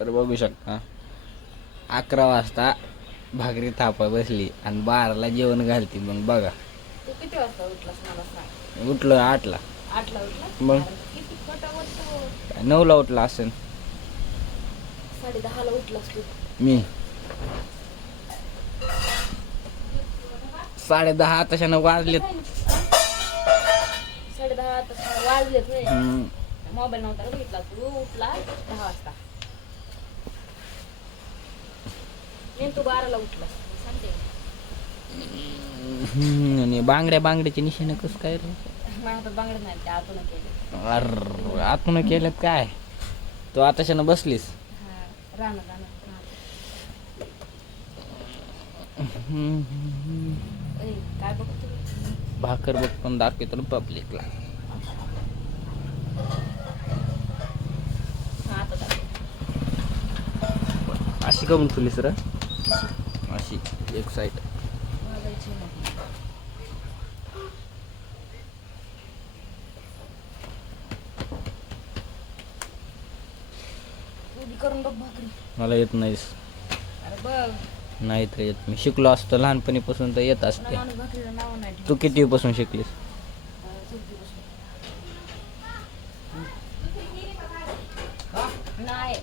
तर बघू शकता 11 वाजता भाकरी थापा बसली आणि 12ला जेवण घालती. मग बघा तू किती वाजता उठलास मला सांग. उठलो 8ला. 8ला उठला. मग किती खोटा बोलतो. 9ला उठला असेल. 10:30ला उठलास तू. मी 10:30 तशानं वाजलेत. 10:30 आता वाजलेत होय. मोबाईल नव्हता रे बघितला तू. उठला 10 वाजता. मी तू 12ला उठला सांगते. आणि बांगड्याचे निशाणे कसं काय रे? माझ्या बांगडे नाही ते आतून केले. अरे आतून केलेत काय? तू आताशानं बसलीस. राहणार काय बघतो भाकर बघ पण दाखवतो पब्लिकला. अशी का म्हणून तुलीस रे? अशी एक साईड करून बघ भाकरी. मला येत नाहीस. अरे बघ नाही तर येत. मी शिकलो असतो लहानपणीपासून तर येत असते. भाकरीला नाव नाही तू कितीपासून शिकलीस? नाही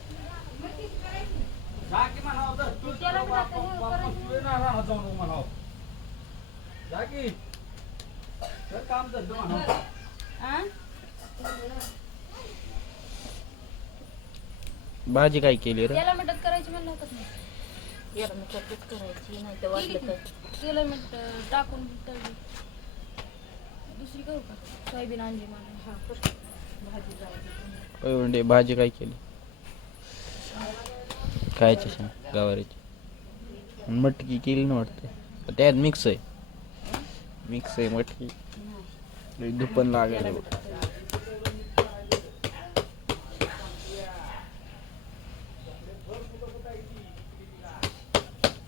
भाजी काय केली रे? त्याला मदत करायची म्हणलं होतं ना. याला मदत करायची नाही तर वाटलं तर त्याला मीठ टाकून तळली. दुसरी करू का? सोयाबीन आणली मला. भाजी जायची. भाजी काय केली? खायची शेंग गवारीची. मटकी केली ना वाटते. त्यात मिक्स आहे मटकी. दुपण लागेल.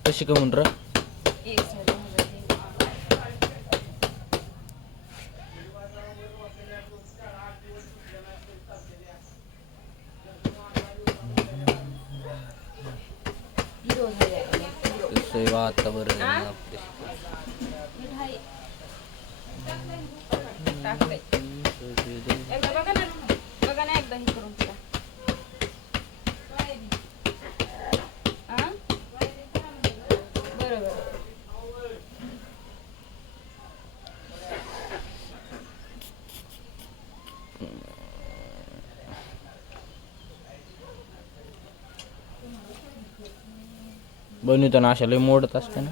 कशी का म्हणून आता बरं बघा ना एकदा हे करून तुला. बरोबर बनवताना अशा लय मोडत असते ना.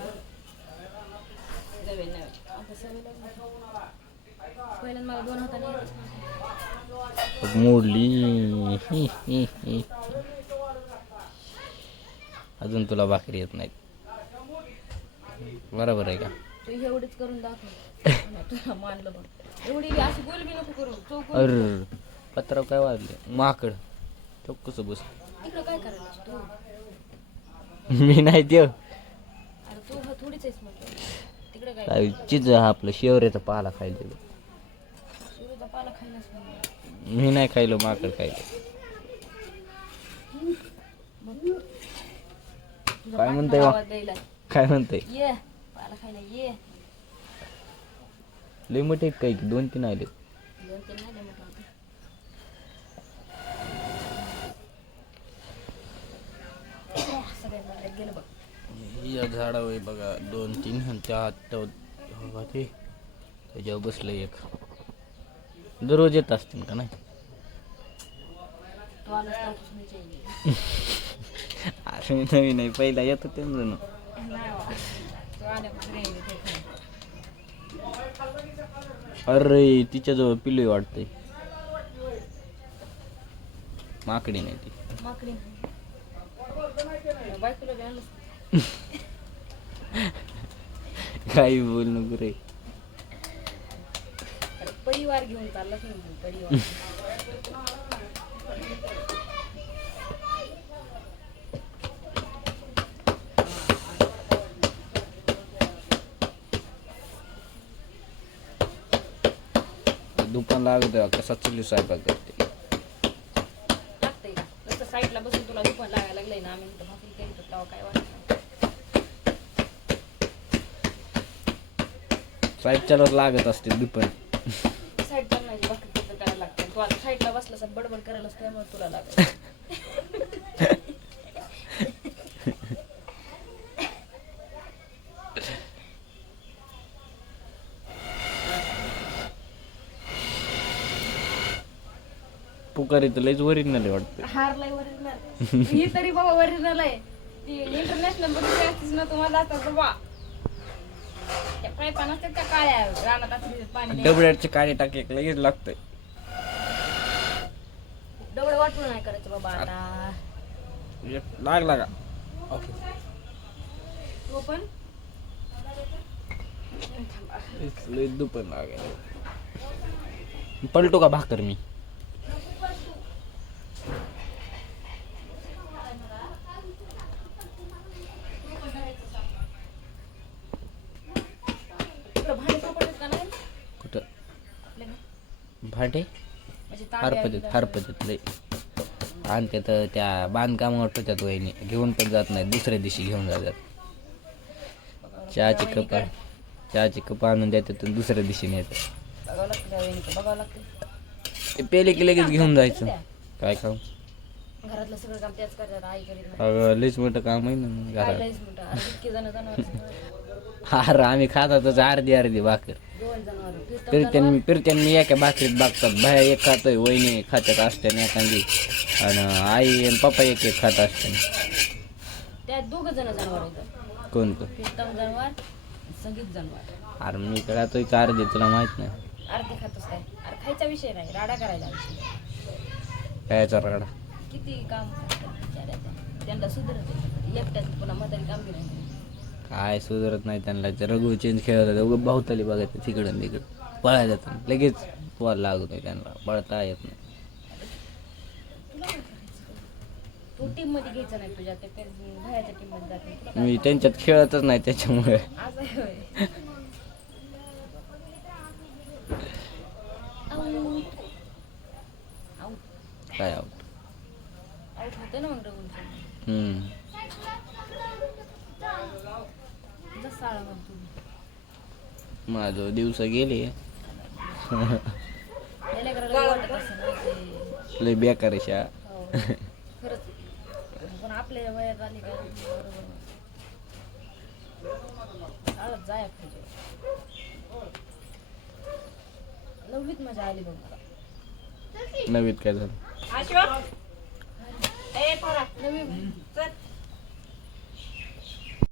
पहिल्यांदा मला 2 हाताने मोडली. अजून तुला भाकरी येत नाहीत. बरोबर आहे का? तू एवढीच करून दाखव. तुला मानलं बघ. एवढी अशी गोल बी नको करू. चौक अरे पत्राव काय वाजले? माकड चौकस बस. तिकडं काय करायला तू? मी नाही देव. अरे तू थोडीच आहेस म्हटलं. तिकडे काय चिज आपलं शेवऱ्याचा पाला खायला. शिवचा पाला खायलाच नाही. मी नाही खायलो माकड खायलो. काय म्हणते काय म्हणते? ये पाला खायला ये. लय मोठे काही 2-3 आले. 2-3 नाही म्हटलं. गेलं बघ. या झाडावर बघा 2-3 आणि त्या हात ते त्याच्यावर बसलं एक. दररोज येत असतील का नाही? अरे मी नवीन नाही पहिला येत होते ना. अरे तिच्याजवळ पिल्लू वाटतंय. माकडी नाही ती. माकडी काही बोल नको रे. परिवार घेऊन चाललाच नाही. परिवार दुकान लागत कसा चुली स्वयंपाक करते. साईडला बसून तुला दुपार लागायला लागलंय ना, आम्ही म्हणतो भाकरी करीत होतो, तेव्हा काय वाटत साईडच्या लागत असते दुपार. साईड बनवायची भाकरी तिथं करायला लागते. तू आता साईडला बसलास आणि बडबड करायलास त्यामुळे तुला लागत. पुकारी तर लयच ओरिजिनल आहे वाटतं. हारलाय ओरिजिनल ही तरी बाबा ओरिजिनल आहे. ती इंटरनॅशनल बघितली असतीस ना तुम्हाला आता बाबा त्या पायपा नसतात त्या काळ्या रानात असते पाणी डबड्याचे काळे टाके लगेच लागतंय. डबडं वाटून नाही करायचं बाबा आता. लागला का तो पण लय दुपार लागायला. पलटो का भाकर मी. तुला भांडे सापडतात का नाही कुठं आपल्या घरी? भांडे म्हणजे तांब्या बिंब्या हरपतात लय. आणि तर त्या बांधकामावर ठेवतात वहिनी, घेऊन पण जात नाही, दुसऱ्या दिवशी घेऊन जातात. चहाची कप आणून देतात आणि दुसऱ्या दिवशी नेतात. बघावं लागतं त्या वहिनीचं, बघावं लागतं. पेले की लगेच घेऊन जायचं. काय काम घरातलं सगळं काम त्याच करतात, आई करीत नाही. अगं लयच मोठं काम आहे ना काय घरात. लयच मोठं. अरे इतके जनावर अरे आम्ही खातातच अर्धी भाकर. दोन जनावर फिरत्यान मी एका भाकरीत बघतात. बाया एक खातोय, वहिनी खात्यात असते एखादी, आणि आई आणि पप्पा एक खात असते. त्यात दोघं जनावर आहेत. कोणतं प्रीतम जनावर, संगीत जनावर. अरे मी इकडे खातोय अर्धी, तुला माहित नाही अर्धे खातोस काय? अरे खायचा विषय नाही, राडा करायचा विषय. कायचा राडा. किती काम करतात बिचाऱ्या, त्यांना सुधरत आहे. एकट्याच पुन्हा म्हातारी काम बी नाही. काय सुधारत नाही त्यांना. रघु चेंज खेळत उगं भावताली बघायचं तिकडं तिकडं पळायला जातात, लगेच पोहायला लागत नाही त्यांना, पळता येत नाही. तुला काय करायचं? तू टीम मध्ये घ्यायचं नाही तुझ्या, त्या बाहेरच्या टीम मध्ये जात नाही. तुला काय? मी त्यांच्यात खेळतच नाही त्याच्यामुळे. असं आहे होय. काय आउट आऊट होते ना मग रघुंचं. जसं आळा म्हणतो मी. माझं दिवस गेले त्याला करायला वाटत असं ना ते. लय बेकार आहे शाळा. हो. खरंच. पण आपल्या वयात आली काय बरोबर शाळेत जाया पाहिजे. नववीत मजा आली बघ मला. नवीत काय झालं. नवी